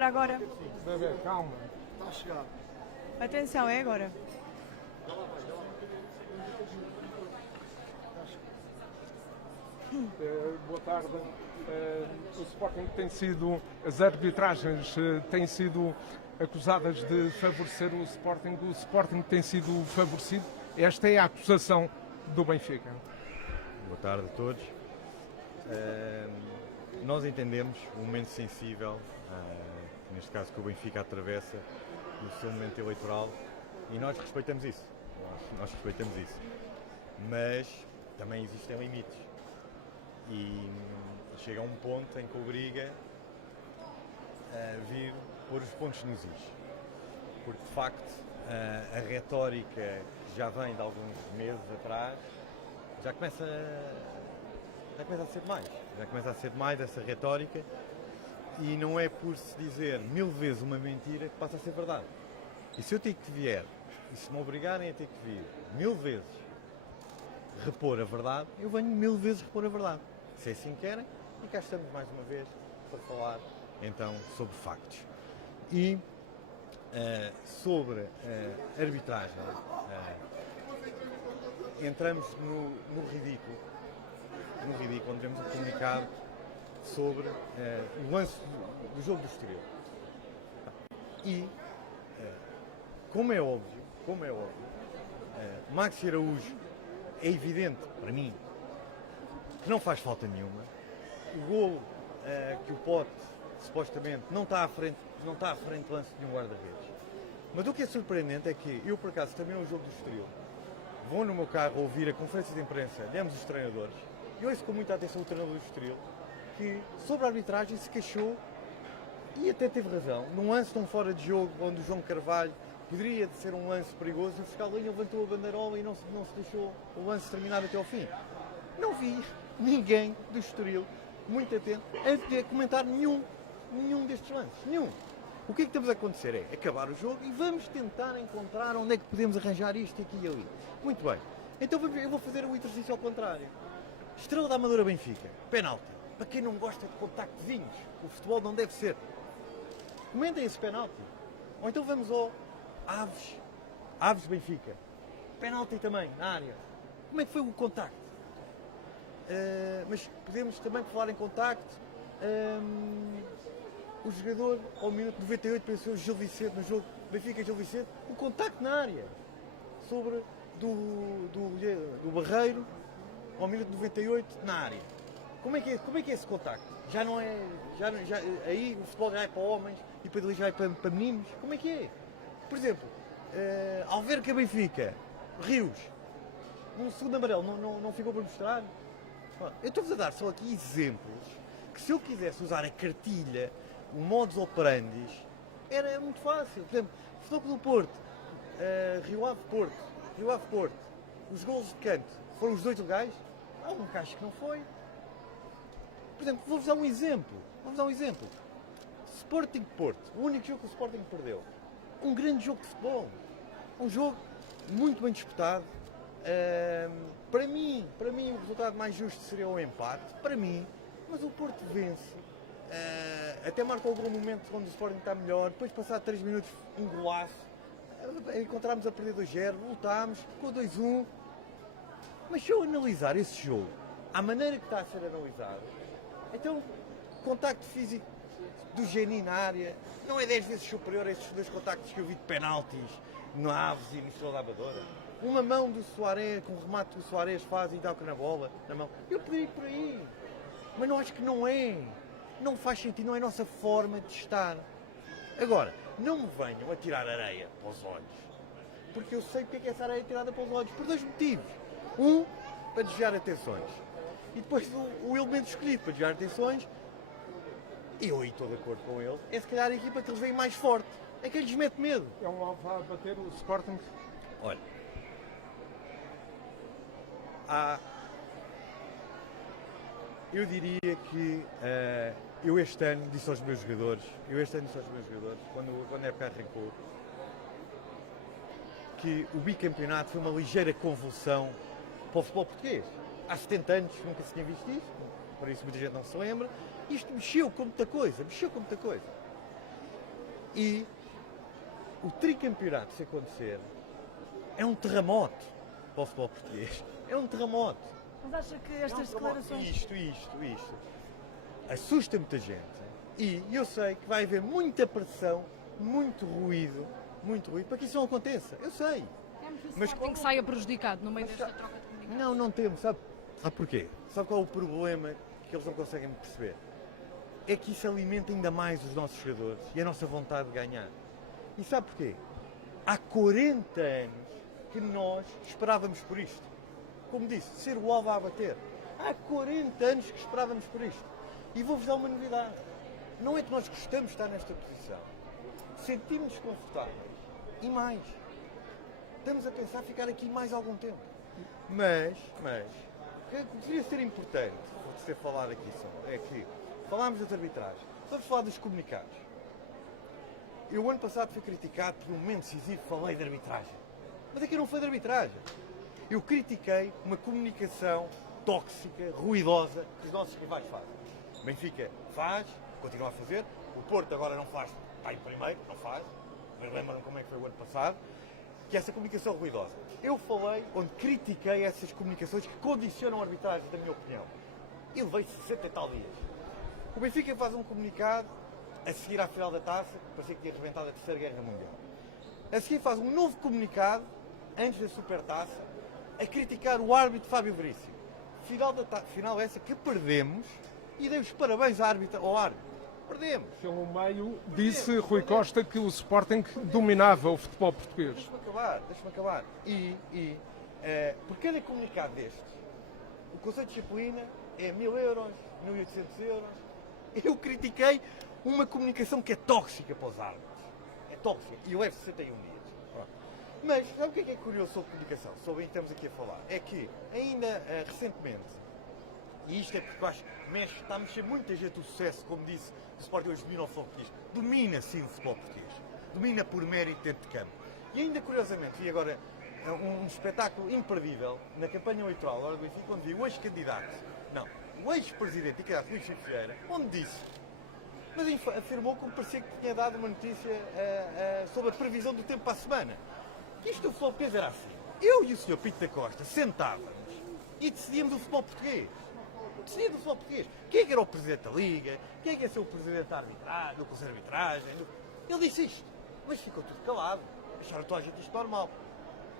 Agora, Bebê, calma. Está a chegar. atenção, é agora. Boa tarde. O Sporting tem sido, as arbitragens têm sido acusadas de favorecer o Sporting tem sido favorecido. Esta é a acusação do Benfica. Boa tarde a todos. Nós entendemos um momento sensível, neste caso que o Benfica atravessa no seu momento eleitoral, e nós respeitamos isso. Nós respeitamos isso. Mas também existem limites. E chega a um ponto em que obriga a vir pôr os pontos nos is. Porque, de facto, a retórica que já vem de alguns meses atrás já começa a ser demais. Já começa a ser demais essa retórica, e não é por se dizer 1000 vezes uma mentira que passa a ser verdade. E se eu tenho que vier, e se me obrigarem a ter que vir 1000 vezes repor a verdade, eu venho 1000 vezes repor a verdade. Se assim querem, e cá estamos mais uma vez para falar então sobre factos. E sobre a arbitragem, entramos no ridículo onde vemos um comunicado sobre o lance do jogo do Estoril. E, como é óbvio, Maxi Araújo é evidente para mim que não faz falta nenhuma. O golo que o Pote supostamente não está à frente de lance de um guarda-redes. Mas o que é surpreendente é que eu, por acaso, também no jogo do Estoril, vou no meu carro ouvir a conferência de imprensa de ambos os treinadores, e ouço com muita atenção o treinador do Estoril, que sobre a arbitragem se queixou, e até teve razão, num lance tão fora de jogo, onde o João Carvalho poderia ser um lance perigoso, e o fiscal Linha levantou a bandeirola e não se deixou o lance terminar até ao fim. Não vi ninguém do Estoril, muito atento, a comentar nenhum destes lances. Nenhum. O que é que temos a acontecer é acabar o jogo e vamos tentar encontrar onde é que podemos arranjar isto, aqui e ali. Muito bem. Então eu vou fazer o exercício ao contrário. Estrela da Amadora Benfica. Penalti. Para quem não gosta de contactozinhos, o futebol não deve ser. Comentem esse penalti. Ou então vamos ao Aves Benfica. Penalti também, na área. Como é que foi o contacto? Mas podemos também falar em contacto. O jogador, ao minuto 98, pensou Gil Vicente no jogo Benfica Gil Vicente, o contacto na área sobre do Barreiro ao minuto 98 na área. Como é que é esse contacto? Já não é. Aí o futebol já é para homens e depois ali já é para meninos. Como é que é? Por exemplo, Alverca Benfica, Rios, um segundo amarelo, não ficou para mostrar? Eu estou-vos a dar só aqui exemplos que, se eu quisesse usar a cartilha, o modus operandi, era muito fácil. Por exemplo, Futebol Clube do Porto, Rio Ave Porto, os golos de canto foram os dois legais? Há um caso que não foi. Por exemplo, vou-vos dar um exemplo. Sporting Porto, o único jogo que o Sporting perdeu. Um grande jogo de futebol. Um jogo muito bem disputado. Para mim o resultado mais justo seria o empate, para mim, mas o Porto vence, até marca algum momento quando o Sporting está melhor, depois passar 3 minutos um golaço, encontramos a perder 2-0, voltámos, ficou 2-1, mas se eu analisar esse jogo, à maneira que está a ser analisado, então o contacto físico do Geni na área não é 10 vezes superior a esses dois contactos que eu vi de penaltis no Aves e no Estrela da Amadora. Uma mão do Soares, com o remate que o Soares faz e toca na bola, na mão. Eu poderia ir por aí. Mas não acho que não é. Não faz sentido, não é a nossa forma de estar. Agora, não me venham a tirar areia para os olhos. Porque eu sei porque é que essa areia é tirada para os olhos. Por 2 motivos. Um, para desviar atenções. E depois o elemento escolhido para desviar atenções, eu aí estou de acordo com ele, é se calhar a equipa que eles veem mais forte. É que lhes mete medo. É um alvo a bater o Sporting. Olha, eu diria que eu este ano disse aos meus jogadores, quando a época arrancou, que o bicampeonato foi uma ligeira convulsão para o futebol português. Há 70 anos nunca se tinha visto isto, por isso muita gente não se lembra. Isto mexeu com muita coisa. E o tricampeonato, se acontecer, é um terremoto para o futebol português. É um terremoto. Mas acha que estas declarações... Isto assusta muita gente. E eu sei que vai haver muita pressão, muito ruído para que isso não aconteça. Eu sei. Mas tem que saia prejudicado no meio desta troca de comunicação. Não temos. Sabe porquê? Sabe qual é o problema que eles não conseguem perceber? É que isso alimenta ainda mais os nossos jogadores e a nossa vontade de ganhar. E sabe porquê? Há 40 anos que nós esperávamos por isto. Como disse, ser o alvo a abater. Há 40 anos que esperávamos por isto. E vou-vos dar uma novidade. Não é que nós gostamos de estar nesta posição. Sentimos-nos confortáveis. E mais. Estamos a pensar ficar aqui mais algum tempo. Mas, o que deveria ser importante, vou ser falado aqui só, é que falámos das arbitragens. Vamos falar dos comunicados. Eu, o ano passado, fui criticado por um momento decisivo, falei de arbitragem. Mas aqui não foi de arbitragem. Eu critiquei uma comunicação tóxica, ruidosa, que os nossos rivais fazem. O Benfica faz, continua a fazer. O Porto agora não faz, está em primeiro, não faz. Mas lembram como é que foi o ano passado. Que é essa comunicação ruidosa. Eu falei onde critiquei essas comunicações que condicionam a arbitragem, da minha opinião. E levei 60 e tal dias. O Benfica faz um comunicado a seguir à final da taça, parecia que tinha arrebentado a Terceira Guerra Mundial. A seguir faz um novo comunicado, antes da Supertaça, a criticar o árbitro Fábio Veríssimo. Final essa que perdemos e dei os parabéns ao árbitro. Perdemos. Pelo meio, disse Rui Costa que o Sporting dominava o futebol português. Deixa-me acabar. Por cada comunicado destes, o Conselho de Disciplina é 1.000 euros, 1.800 euros. Eu critiquei uma comunicação que é tóxica para os árbitros. É tóxica. E eu levo 61 dias. Mas, sabe o que é curioso sobre comunicação? Sobre o que estamos aqui a falar? É que, ainda recentemente, e isto é porque eu acho que está a mexer muita gente o sucesso, como disse, o Sporting hoje domina o futebol português. Domina sim o futebol português. Domina por mérito dentro de campo. E ainda curiosamente, vi agora um espetáculo imperdível na campanha eleitoral da hora do Benfica, onde vi o ex-candidato, o ex-presidente e candidato Luís Filipe Vieira, onde disse, mas afirmou como parecia que tinha dado uma notícia sobre a previsão do tempo para a semana. Que isto do futebol português era assim. Eu e o Sr. Pinto da Costa sentávamos e decidíamos o futebol português. Decidíamos o futebol português. Quem é que era o presidente da Liga? Quem é que ia ser o presidente da arbitragem, do Conselho de Arbitragem? Ele disse isto, mas ficou tudo calado. Acharam toda a gente isto normal.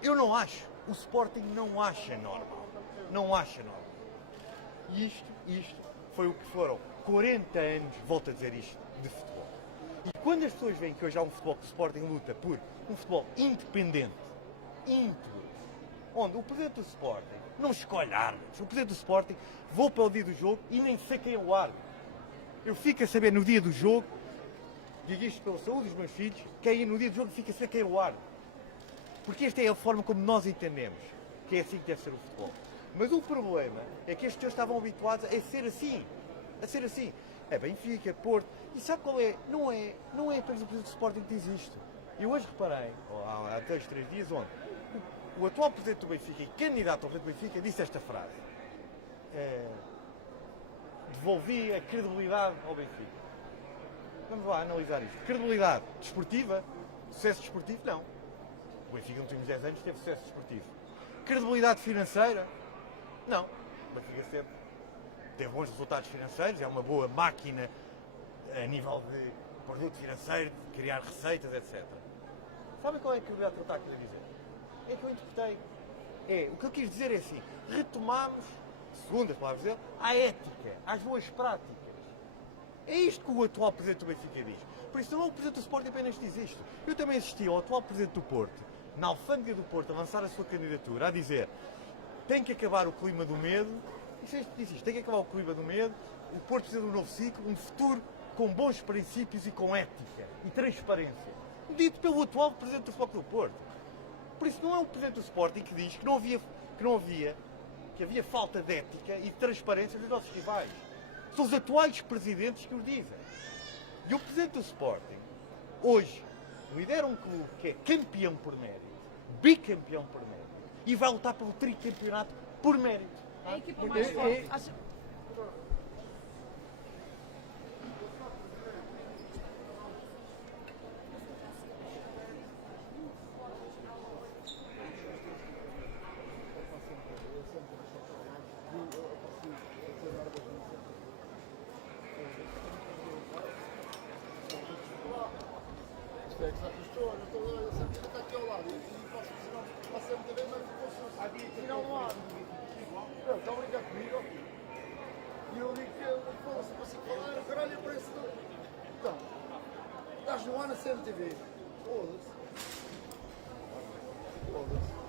Eu não acho. O Sporting não acha normal. Não acha normal. E isto foi o que foram 40 anos, volto a dizer isto, de futebol. E quando as pessoas veem que hoje há um futebol que o Sporting luta por um futebol independente, íntegro, onde o presidente do Sporting não escolhe árbitros. O presidente do Sporting vou para o dia do jogo e nem sei quem é o árbitro. Eu fico a saber no dia do jogo, digo isto pela saúde dos meus filhos, quem no dia do jogo fica a saber quem é o árbitro. Porque esta é a forma como nós entendemos que é assim que deve ser o futebol. Mas o problema é que estes senhores estavam habituados a ser assim. A ser assim. É Benfica, Porto. E sabe qual é? Não é apenas o presidente do Sporting que diz isto. Eu hoje reparei, há 2, 3 dias, onde o atual presidente do Benfica e candidato ao presidente do Benfica disse esta frase. Devolvi a credibilidade ao Benfica. Vamos lá analisar isto. Credibilidade desportiva, sucesso desportivo, não. O Benfica nos últimos 10 anos teve sucesso desportivo. Credibilidade financeira, não. O Benfica sempre teve bons resultados financeiros, é uma boa máquina a nível de produto financeiro, de criar receitas, etc. Sabem qual é a credibilidade que eu estava a dizer? É que eu interpretei. O que eu quis dizer é assim, retomamos, segundo as palavras dele, a ética, as boas práticas. É isto que o atual presidente do Benfica diz. Por isso não é o presidente do Sporting apenas que diz isto. Eu também assisti ao atual presidente do Porto, na alfândega do Porto, a lançar a sua candidatura, a dizer tem que acabar o clima do medo. Diz isto, tem que acabar o clima do medo, o Porto precisa de um novo ciclo, um futuro com bons princípios e com ética e transparência. Dito pelo atual presidente do Futebol Clube do Porto. Por isso não é o presidente do Sporting que diz que havia falta de ética e de transparência dos nossos rivais. São os atuais presidentes que o dizem. E o presidente do Sporting, hoje, lidera um clube que é campeão por mérito, bicampeão por mérito, e vai lutar pelo tricampeonato por mérito. É a equipa mais forte. consegue, sabe? Estou, a CMTV está aqui ao lado e posso fazer para a CMTV, mas não posso. Afinal, não há. Não, está a brincar comigo. E eu digo que eu foda-se, consigo falar, o caralho aparece. Então, estás no ar na CMTV. Foda-se. Foda-se.